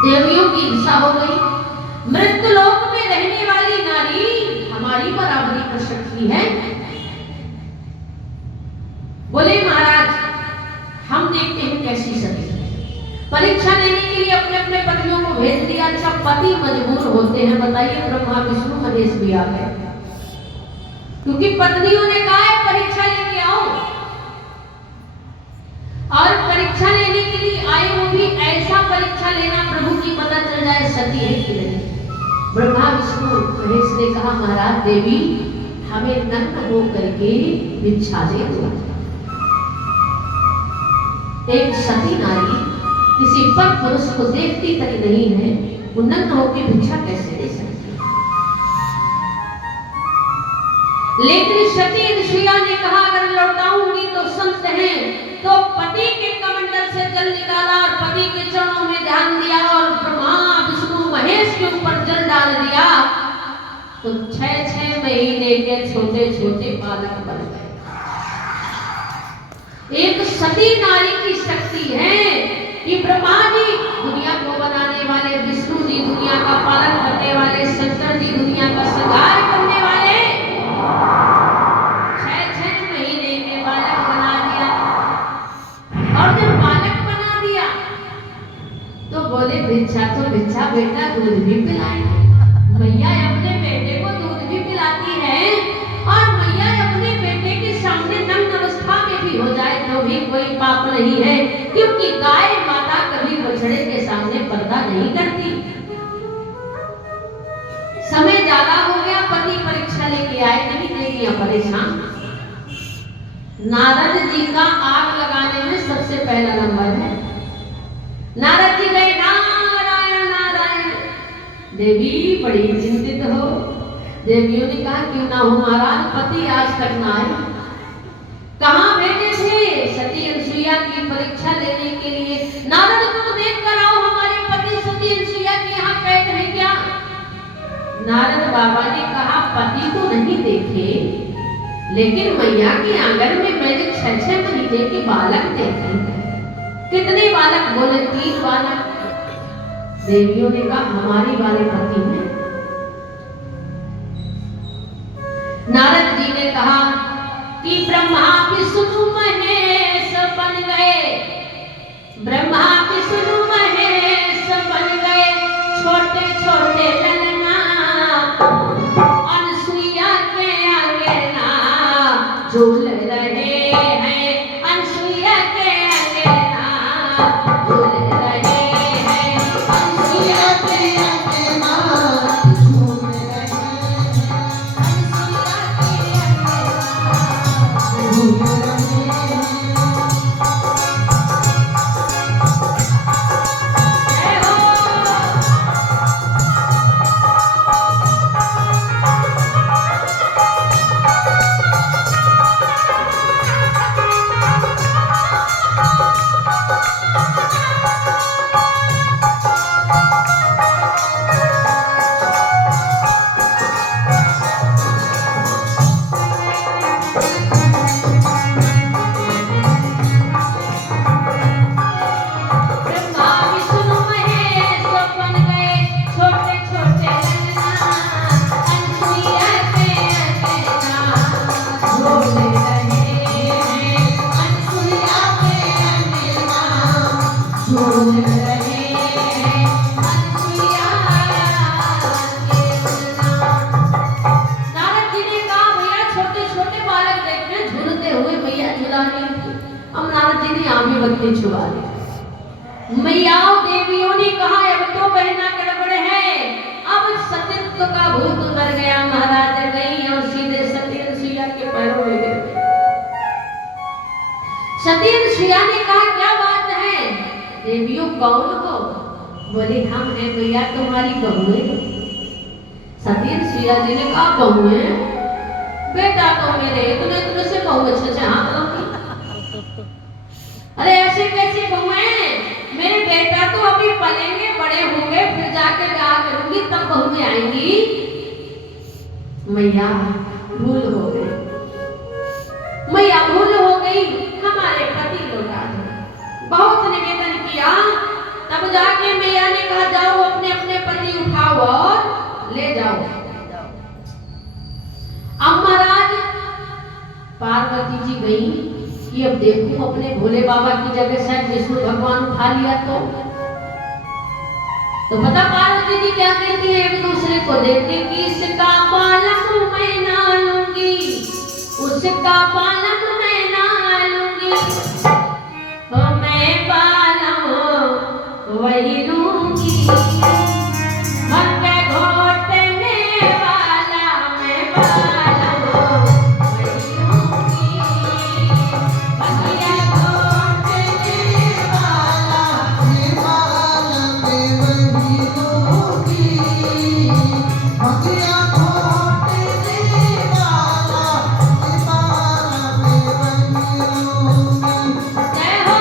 देवियों की इच्छा हो गई, मृत्युलोक में रहने वाली नारी हमारी बराबरी कर सकती है। बोले महाराज हम देखते हैं कैसी सती। परीक्षा लेने के लिए अपने अपने पतियों को भेज दिया। जब पति मजबूर होते हैं, बताइए ब्रह्मा विष्णु महेश भी आ गए, क्योंकि पत्नियों ने कहा है परीक्षा लेके आओ, और परीक्षा लेने के लिए आए वो भी ऐसा परीक्षा लेना प्रभु की पता चल जाए सती है कि नहीं। ब्रह्मा विष्णु महेश ने कहा महाराज देवी हमें नग्न हो करके भिक्षा दे दो। एक सती नारी किसी पर पुरुष को देखती तक नहीं है, वो नग्न होकर भिक्षा कैसे दे सकती? लेकिन सती ऋषिया ने कहा अगर लौटाऊंगी तो संत हैं, तो पति के कमंडल से जल निकाला और पति के चरणों में ध्यान दिया और ब्रह्मा विष्णु महेश के ऊपर जल डाल दिया, तो 6-6 महीने के छोटे छोटे बालक बन गए। एक सती नारी की शक्ति है कि ब्रह्मा जी दुनिया को बनाने वाले, विष्णु जी दुनिया का पालन करने वाले, शंकर जी दुनिया का संहार करने वाले, 6-6 महीने के बालक बना दिया। और जब बालक बना दिया तो बोले भिक्षा तो भिक्षा बेटा दूध भी पिलाएंगे। मैया अपने बेटे को दूध भी पिलाती है, और मैया अपने बेटे के सामने नग्न अवस्था में भी हो जाए तो भी कोई पाप नहीं है, क्योंकि गाय माता कभी बछड़े के सामने पर्दा नहीं करती। समय ज्यादा हो गया, पति परीक्षा लेके आए, नहीं दे दिया परेशान। नारद जी का आग लगाने में सबसे पहला नंबर है। नारद जी गए नारायण नारायण। देवी बड़ी चिंतित हो। देवियों ने कहा क्यों ना हो महाराज, पति आज तक ना आए। कहां भेजे थे? सती अनुसुईया की परीक्षा लेने के लिए। नारद तुम देख कर आओ हमारे पति सती अनुसुईया के यहाँ कैद है क्या? नारद बाबा ने कहा पति को नहीं देखे, लेकिन मैया के आंगन में मैंने 6-6 महीने के बालक देखे। कितने बालक? बोले 3 बालक। देवियों ने कहा हमारी वाले पति हैं। नारद जी ने कहा कि ब्रह्मा विष्णु महेश बन गए, ब्रह्मा विष्णु महेश बन गए, छोटे छोटे ललना अनुसुईया के आगे ना झूल रहे हैं, अनुसुईया के आगे ना झूल रहे हैं, अनुसुईया के आगे ना झूल रहे हैं, अनुसुईया के छुआ दी। मैयाओं देवियों ने कहा अब तो कहना गड़बड़ है, अब सतीत्व का भूत उतर गया। महाराज गई और सीधे सती अनुसुईया के पैरों में गिर गई। सती अनुसुईया ने कहा क्या बात है? देवियों कौन हो? बोली हम हैं मैया तुम्हारी बहुएं। सती अनुसुईया जी ने कहा बहुएं? बेटा तो मेरे इतने से बहुएं से हाथ रखी। अरे ऐसे कैसे बहुएं? मेरे बेटा तो अभी पलेंगे, बड़े होंगे, फिर जाके ब्याह करूंगी तब बहुएं आएंगी। मैया भूल हो गई, मैया भूल हो गई, हमारे पति लौटा दो। बहुत निवेदन किया, तब जाके मैया ने कहा जाओ अपने अपने पति उठाओ और ले जाओ। अब महाराज पार्वती जी गई कि अब देखूं अपने भोले बाबा की जगह शायद विष्णु भगवान उठा लिया तो पता पार्वती जी क्या कहती है एक दूसरे को देखते कि इसका बालक मैं ना लूंगी, उसका बालक मैं ना लूंगी, तो मैं बालक वही लूंगी, मक्के घोटने वाला मैं बालक वही लूंगी, मक्के घोटने वाला मैं बालक वही लूंगी, मक्के घोटने वाला मैं बालक वही लूंगी। जय हो।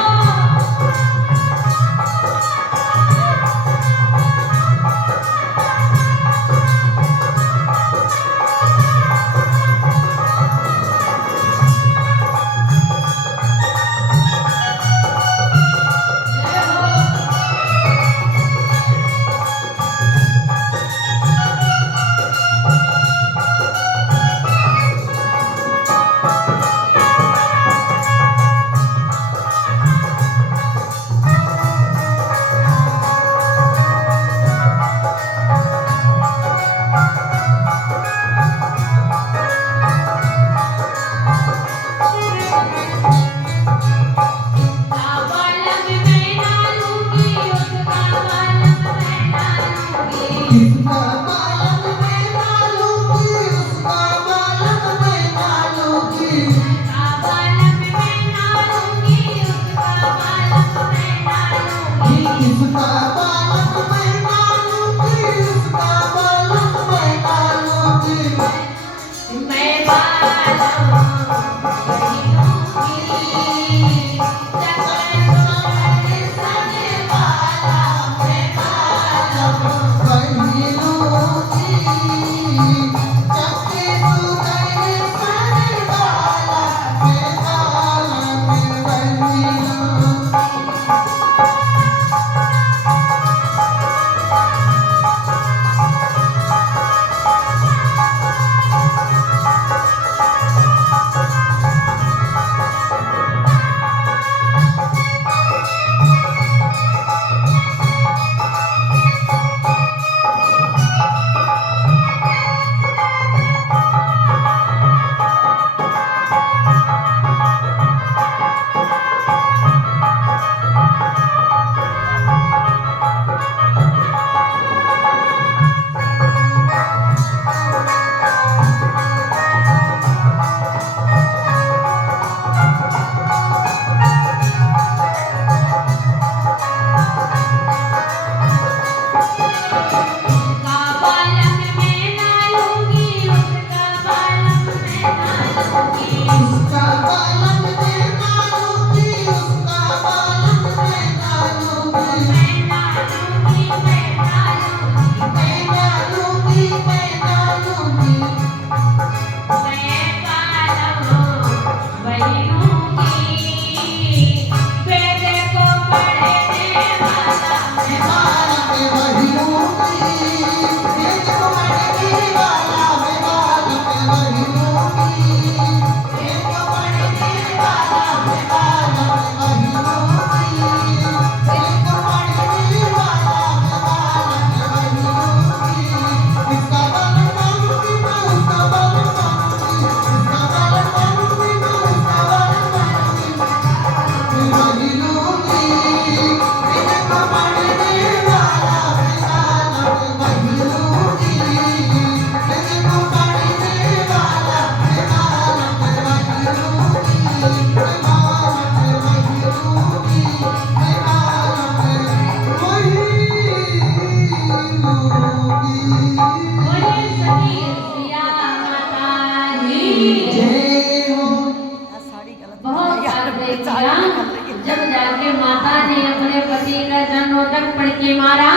जब जाके माता ने अपने पति का जन्मोदक पढ़ के मारा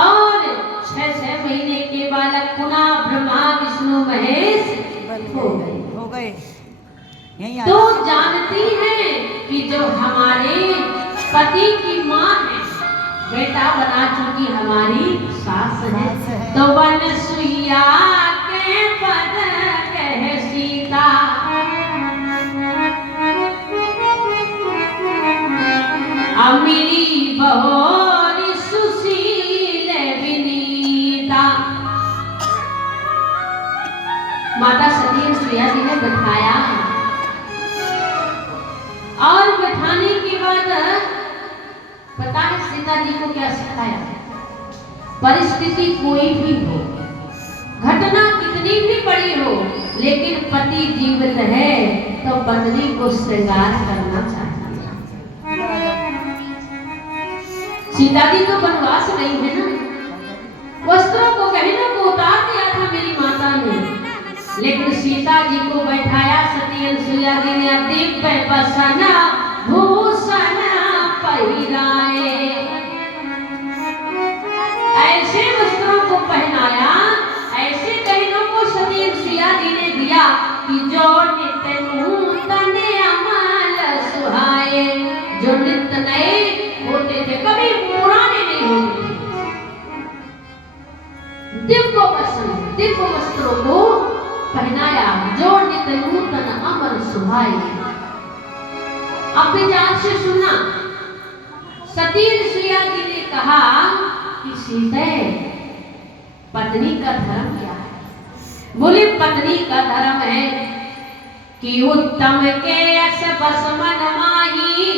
और 6 महीने के बालक पुनः ब्रह्मा विष्णु महेश हो गए। तो जानती है कि जो हमारे पति की माँ है बेटा बना चुकी हमारी सास है। तो वन सुइया के पद कह सीता, अमिली बहोरी सुशील विनीता। माता सती अनुसुईया जी ने बैठाया और बैठाने के बाद पता है सीता जी को क्या सिखाया? परिस्थिति कोई भी हो, घटना कितनी भी बड़ी हो, लेकिन पति जीवित है तो पत्नी को श्रृंगार करना चाहिए। सीता जी तो वनवास नहीं है ना, वस्त्रों को गहनों को उतार दिया था मेरी माता ने, लेकिन सीता जी को बैठाया सती अनुसुईया जी ने दिव्य बसन भूषण पहिराए, ऐसे वस्त्रों को पहनाया, ऐसे गहनों को सती अनुसुईया जी ने दिया कि जो नित्य नूतन अमल सुहाए, जो नित्य नए होते थे, कभी पुराने नहीं होते थे। दिव्य वस्त्रों को पहनाया, जो नित्य नूतन अमल सुहाए। अब विचार से सुनना, सती अनुसुईया जी ने कहा कि सीते, पत्नी का धर्म क्या है? बोले पत्नी का धर्म है कि उत्तम के यश बस मन माही,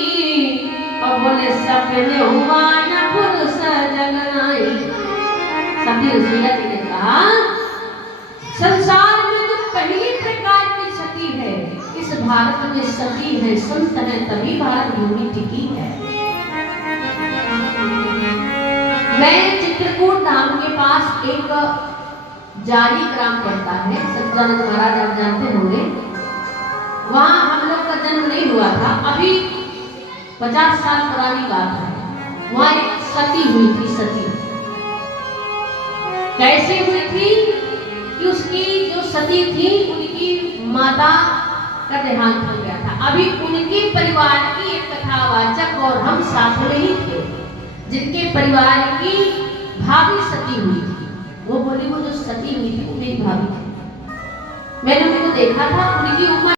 और बोले सपने हुआ न पुरुष जग नाही। सती अनुसुईया जी ने कहा संसार में जो पहली प्रकार की सती है, इस भारत में सती है, संत है, तभी भारत भूमि टिकी है। मैं चित्रकूट धाम के पास एक जारी ग्राम पड़ता है, सच्चिदानंद महाराज आप जानते होंगे, वहां हम लोग का जन्म नहीं हुआ था, अभी 50 साल पुरानी बात है। वहां एक सती हुई थी। सती कैसे हुई थी कि उसकी जो सती थी उनकी माता का देहांत हो गया था। अभी उनके परिवार की एक कथावाचक और हम साथ में ही थे, जिनके परिवार की भाभी सती हुई थी। वो बोली वो जो सती हुई थी वो मेरी भाभी थी, मैंने उनको देखा था, उनकी उम्र